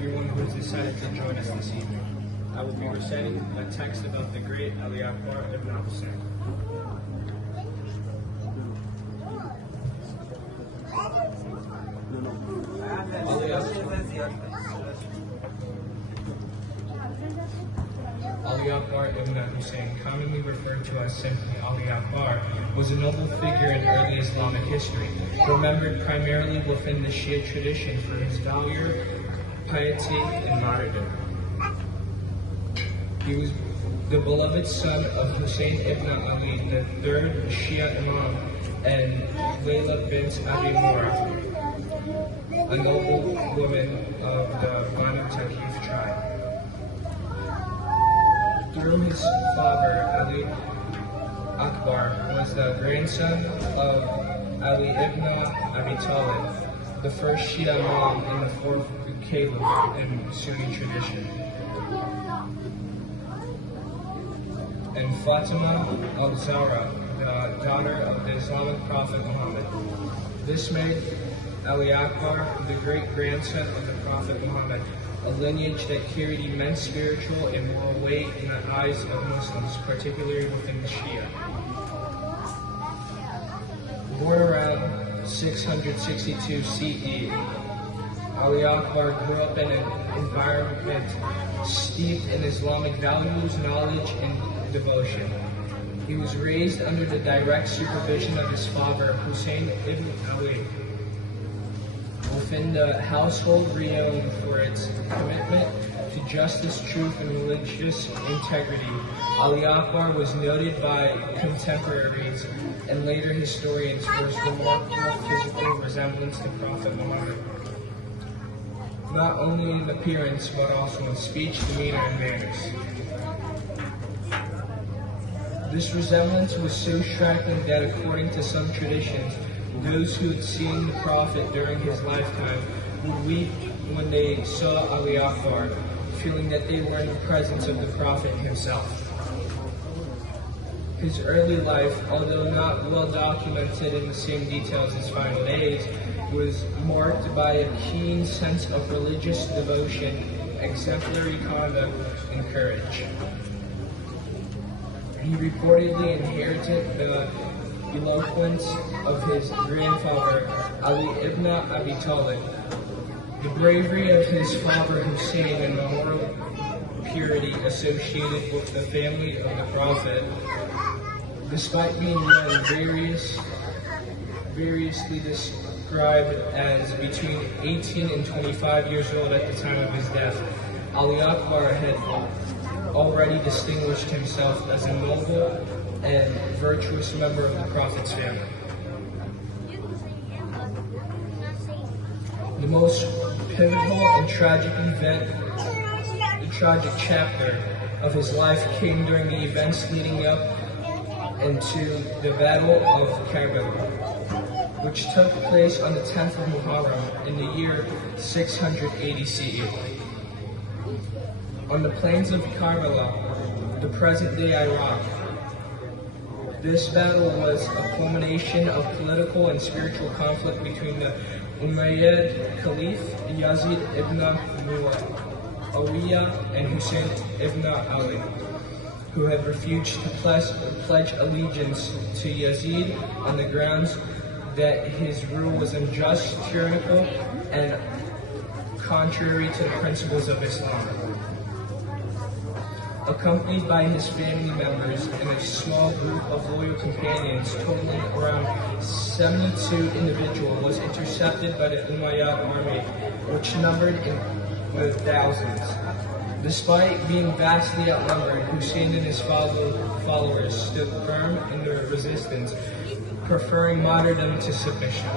everyone who has decided to join us this evening. I will be reciting a text about the great Ali Akbar ibn Hussein. Ali Akbar ibn Hussein, commonly referred to as simply Ali Akbar, was a noble figure in early Islamic history, remembered primarily within the Shia tradition for his valor, piety, and martyrdom. He was the beloved son of Hussein ibn Ali, the third Shia Imam, and Layla bint Abi Murrah, a noble woman of the Banu Taqif tribe. Through his father, Ali Akbar was the grandson of Ali ibn Abi Talib, the first Shia Imam and the fourth Caliph in Sunni tradition, and Fatima al-Zahra, the daughter of the Islamic prophet Muhammad. This made Ali Akbar the great-grandson of the Prophet Muhammad, a lineage that carried immense spiritual and moral weight in the eyes of Muslims, particularly within the Shia. Born around 662 CE, Ali Akbar grew up in an environment steeped in Islamic values, knowledge, and devotion. He was raised under the direct supervision of his father, Hussein ibn Ali, within the household renowned for its commitment to justice, truth, and religious integrity. Ali Akbar was noted by contemporaries and later historians for his remarkable physical resemblance to Prophet Muhammad, not only in appearance but also in speech, demeanor, and manners. This resemblance was so striking that, according to some traditions, those who had seen the Prophet during his lifetime would weep when they saw Ali Akbar, feeling that they were in the presence of the Prophet himself. His early life, although not well documented in the same details as final days, was marked by a keen sense of religious devotion, exemplary conduct, and courage. He reportedly inherited the eloquence of his grandfather, Ali ibn Abi Talib, the bravery of his father Hussein, and the moral purity associated with the family of the Prophet. Despite being young, variously described as between 18 and 25 years old at the time of his death, Ali Akbar had already distinguished himself as a noble and virtuous member of the Prophet's family. The most pivotal and tragic chapter of his life came during the events leading up into the Battle of Karbala, which took place on the 10th of Muharram in the year 680 CE. On the plains of Karbala, the present-day Iraq, this battle was a culmination of political and spiritual conflict between the Umayyad Caliph Ieciz Md and Hussein ibn Ali, who had refused to pledge allegiance to Yazid on the grounds that his rule was unjust, tyrannical, and contrary to the principles of Islam. Accompanied by his family members and a small group of loyal companions totaling around 72 individuals, was intercepted by the Umayyad army, which numbered in the thousands. Despite being vastly outnumbered, Hussein and his followers stood firm in their resistance, preferring martyrdom to submission.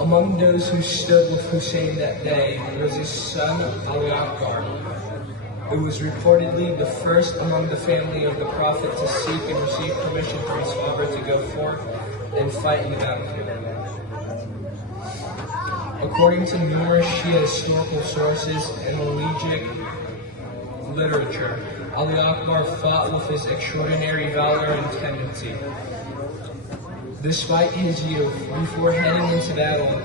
Among those who stood with Hussein that day was his son Ali Akbar, who was reportedly the first among the family of the Prophet to seek and receive permission from his father to go forth and fight in the battlefield. According to numerous Shia historical sources and elegiac literature, Ali Akbar fought with his extraordinary valor and tendency. Despite his youth, before heading into battle,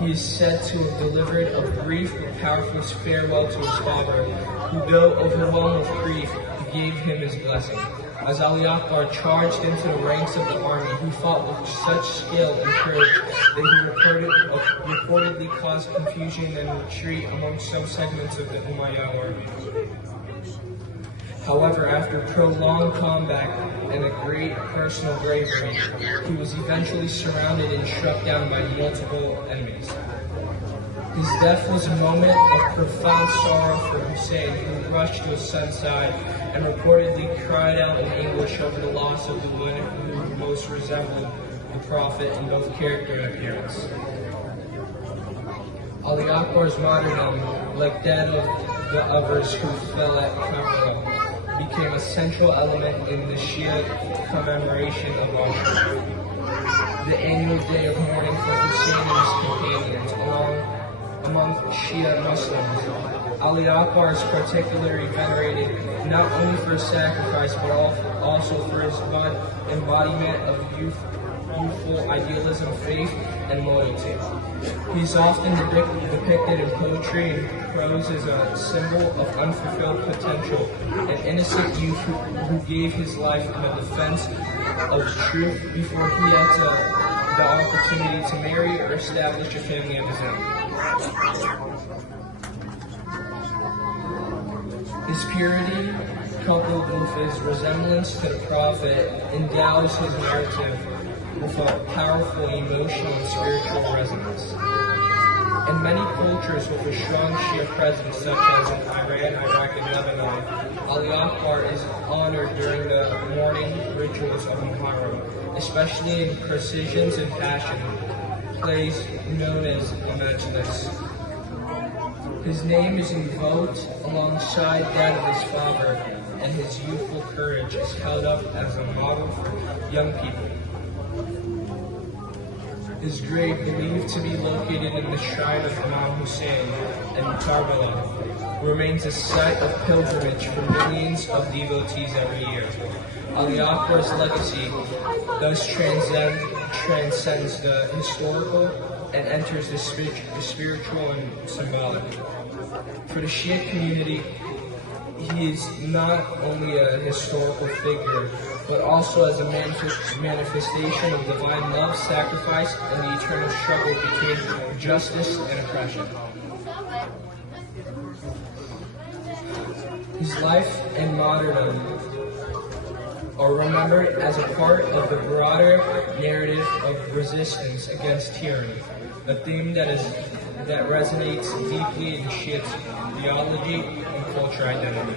He is said to have delivered a brief but powerful farewell to his father, who, though overwhelmed with grief, gave him his blessing. As Ali Akbar charged into the ranks of the army, he fought with such skill and courage that he reportedly caused confusion and retreat among some segments of the Umayyad army. However, after prolonged combat and a great personal bravery, he was eventually surrounded and struck down by multiple enemies. His death was a moment of profound sorrow for Hussein, who rushed to his son's side and reportedly cried out in anguish over the loss of the one who most resembled the Prophet in both character and appearance. Ali Akbar's martyrdom, like that of the others who fell at Karbala, became a central element in the Shia commemoration of Ashura, the annual day of mourning for Hussein and his companions. Among Shia Muslims, Ali Akbar is particularly venerated not only for his sacrifice but also for his embodiment of youthful idealism, faith, and loyalty. He's often depicted in poetry and prose as a symbol of unfulfilled potential, an innocent youth who gave his life in the defense of truth before he had the opportunity to marry or establish a family of his own. His purity, coupled with his resemblance to the Prophet, endows his narrative with a powerful emotional and spiritual resonance. In many cultures with a strong Shia presence, such as in Iran, Iraq, and Lebanon, Ali Akbar is honored during the mourning rituals of محرم, especially in processions and fashion plays known as a majlis. His name is invoked alongside that of his father, and his youthful courage is held up as a model for young people. His grave, believed to be located in the shrine of Imam Hussein in Karbala, remains a site of pilgrimage for millions of devotees every year. Ali Akbar's legacy thus transcends the historical and enters the spiritual and symbolic. For the Shia community, he is not only a historical figure, but also as a manifestation of divine love, sacrifice, and the eternal struggle between justice and oppression. His life and martyrdom are remembered as a part of the broader narrative of resistance against tyranny, a theme that resonates deeply in Shia theology and cultural identity.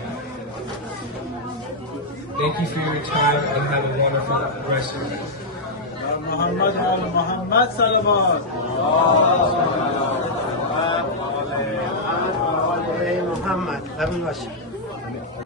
Thank you for your time and have a wonderful rest of the day. محمد صلوات محمد قبل باشه